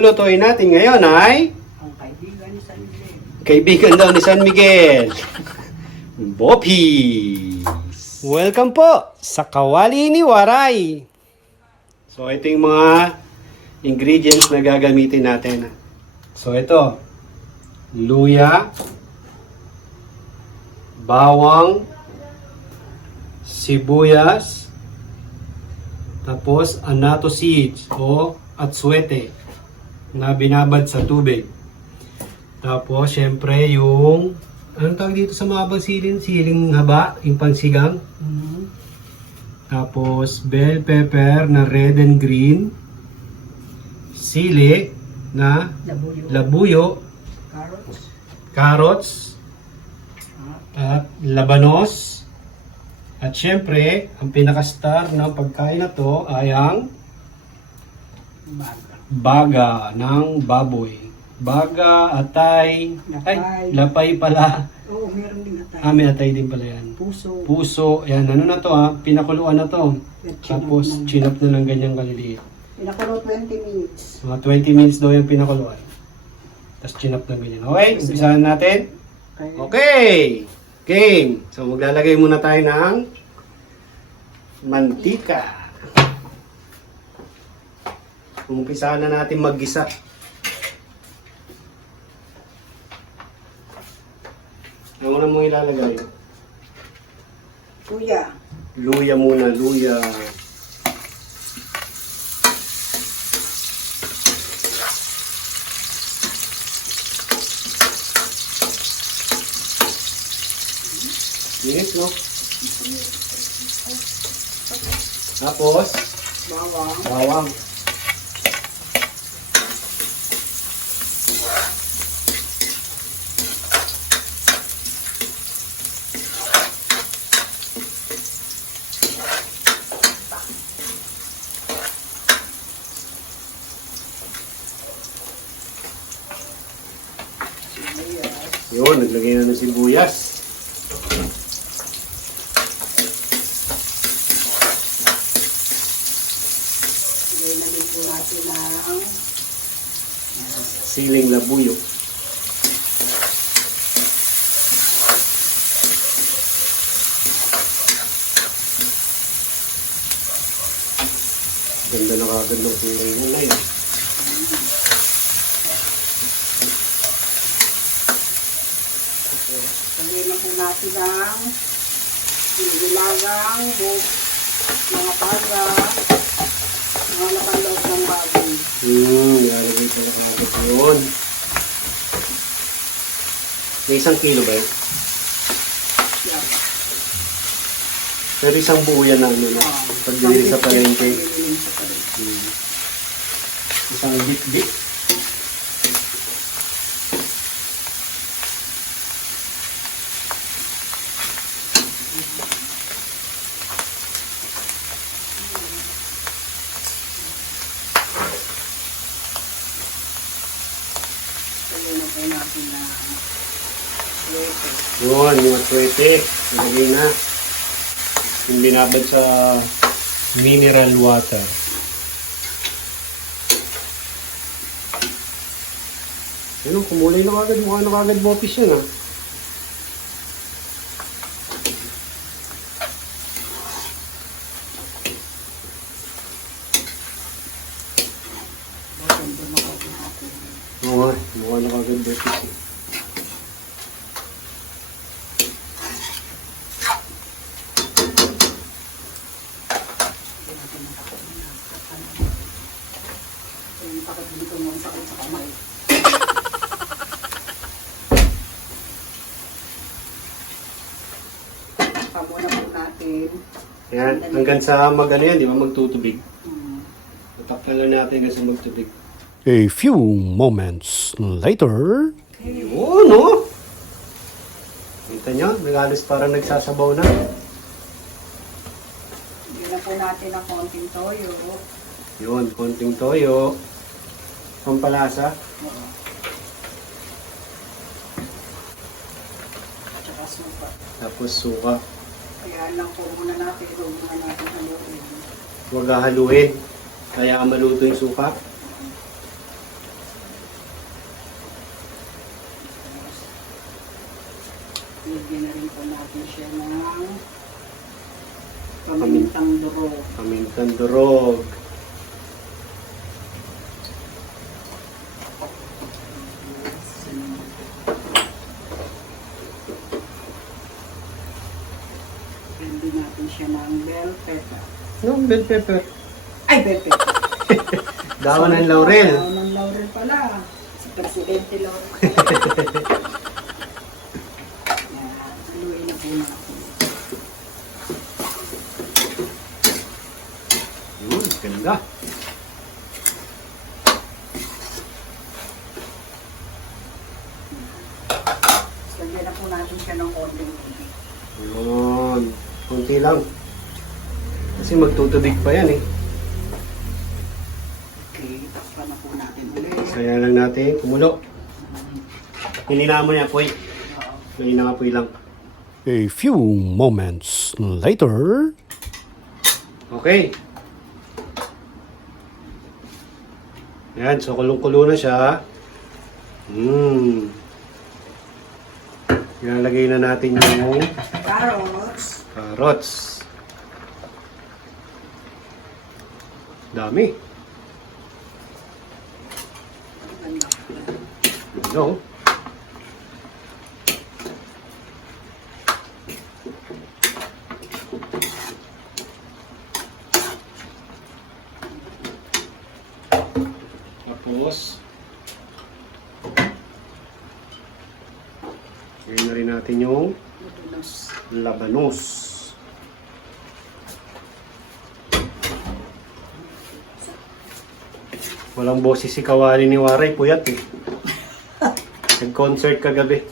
Lutuin natin ngayon ay Ang kaibigan ni San Miguel. kaibigan daw ni San Miguel. Bopis! Welcome po sa Kawali ni Waray. So ito yung mga ingredients na gagamitin natin. So ito, luya, bawang, sibuyas, tapos anato seeds o atsuete na binabad sa tubig. Tapos, syempre, yung anong tawag dito sa mahabang siling haba, yung pansigang. Tapos, bell pepper na red and green. Sili na Labuyo. labuyo. Carrots. Carrots. At labanos. At syempre, ang pinaka-star ng pagkain na to ay ang Baga. baga ng baboy. Baga, atay. Lapay. Ay, lapay pala. Oo, meron din atay. May atay din pala yan. Puso. Puso. Yan, ano na to ha? Pinakuluan na to. At Tapos, chinap chinap na ng ganyang kaliliit. Pinakulo 20 minutes. Mga 20 minutes daw yung pinakuluan. Tapos, chinap na ganyan. Okay, umpisahan natin. Kaya, Okay! Game! So, maglalagay muna tayo ng mantika. Umpisahan na natin maggisa. Ano na mo ilalagay? Kuya. Luya muna, luya. Yes, no? Tapos, Bawang. bawang. Sibuyas. Yun, naglagay na ng sibuyas. Lagay na din po natin ang Siling labuyo. Ganda na kagad ng kulay mo na yun. lagay na po natin ang nilagang mga paga, mga nakaloob ng baboy. Ilalagay pala kagad yun. May 1 kilo ba yun? Yan. Pero isang buo yan na ano na. Pagbili sa palengke. Pagbili sa palengke. Isang bit-bit. Lagay na po natin na wete. Yun, yung atwete. Ilagay na. Yung binabad sa mineral water. Ano, kumulay na kagad. Mukha na kagad bopis yun ah. Maganda na po natin. Oo nga, mukha na kagad bopis eh. Yung takot dito ng sakit sa kamay. Pamuna po natin. Yan, hanggang sa mag-ano yan, di ba, magtutubig. Hmm. Tatakpan lang natin hanggang sa magtubig. A few moments later. Yun, no? Kita nyo, nagalis parang nagsasabaw na. Bigyan po natin ng konting toyo. Yun, konting toyo. Pampalasa. Oo. At saka suka. Tapos suka. Kaya lang po muna natin, huwag muna natin haluin. Huwag haluin. Kaya maluto yung suka. Lagyan na rin po natin siya ng pamintang durog. Pamintang durog. Pwede natin siya ng bell pepper. No, bell pepper. Ay, bell pepper. Dawan ng laurel. Dawan ng laurel pala. Si Presidente Laurel. Yan, haluin na po natin. Ganda. Lagyan na po natin siya ng konting tubig. Yun. Kunti lang. Kasi magtutubig pa yan eh. Okay, takpan na po natin ulit. Saya lang natin kumulo. Hinina mo niya, Poy. Hinina nga, Poy lang. A few moments later. Okay. Yan, so kulong-kulo na siya. Ilalagay na natin yung Carrots. carrots. Dami. No. Tapos, gawin na rin natin yung Madulas. labanos. Walang boses si Kawali ni Waray, puyat eh. Nag-concert kagabi.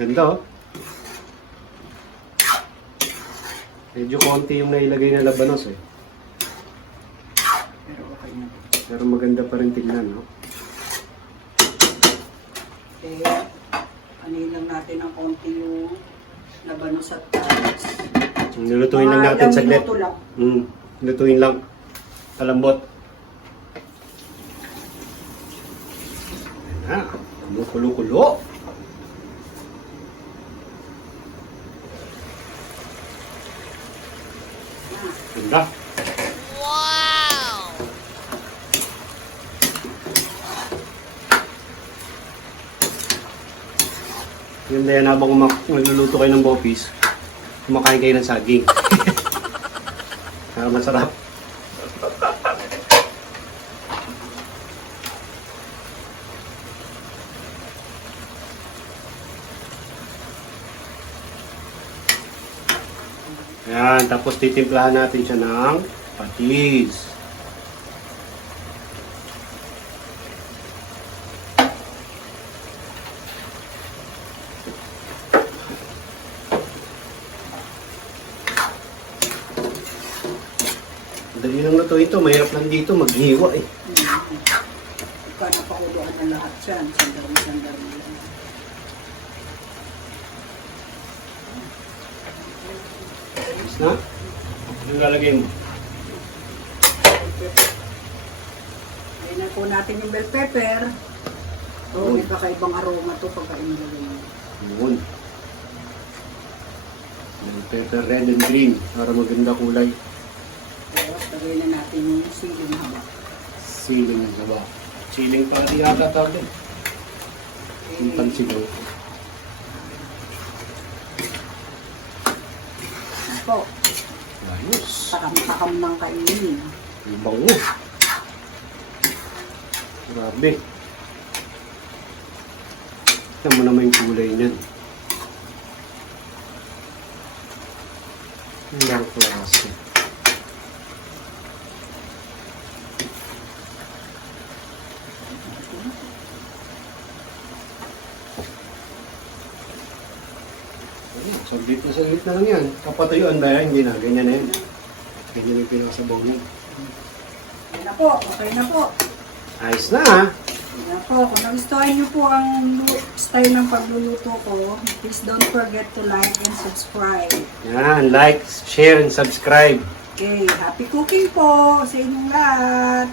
Ganda oh. Medyo konti yung nailagay na labanos eh. Pero okay na. Pero maganda pa rin tignan, no? Kaya, anin lang natin ng konti yung labanos at carrots. Nilutuin lang natin Ilang saglit. minuto lang. Nilutuin lang. Palambot. Ayan na. Kumukulo-kulo. Ganda. Yung dahil habang magluluto kayo ng bopis, kumakain kayo ng saging. Kaya masarap. Ayan, tapos titimplahan natin siya ng patis. Dali lang na to ito, mahirap lang dito, maghiwa eh. Ika napakuluan na lahat yan. Sandali. Tapos na? Yung lalagay mo. Ayun na po natin yung bell pepper. So, may kakaibang aroma to pagka inilagay mo. Yun. Yung pepper red and green para maganda kulay. Tapos, lagay na natin yung siling haba. Siling ng saba. Siling para di ata tawag din. Yung pansigaw. Po, Ayos. takam-takam ng kainin. Yung bango. Grabe. Tignan mo naman yung kulay niyan. Ang klase. Saglit na lang yan. Kapatuyuan ba yan? Hindi na. Ganyan na yan. Ganyan yung pinasabaw niya. Okay na po, okay na po. Ayos na ha. Okay na po, kung nagustuhan niyo po ang style ng pagluluto ko, please don't forget to like and subscribe. Yan. Like, share, and subscribe. Okay, happy cooking po sa inyong lahat.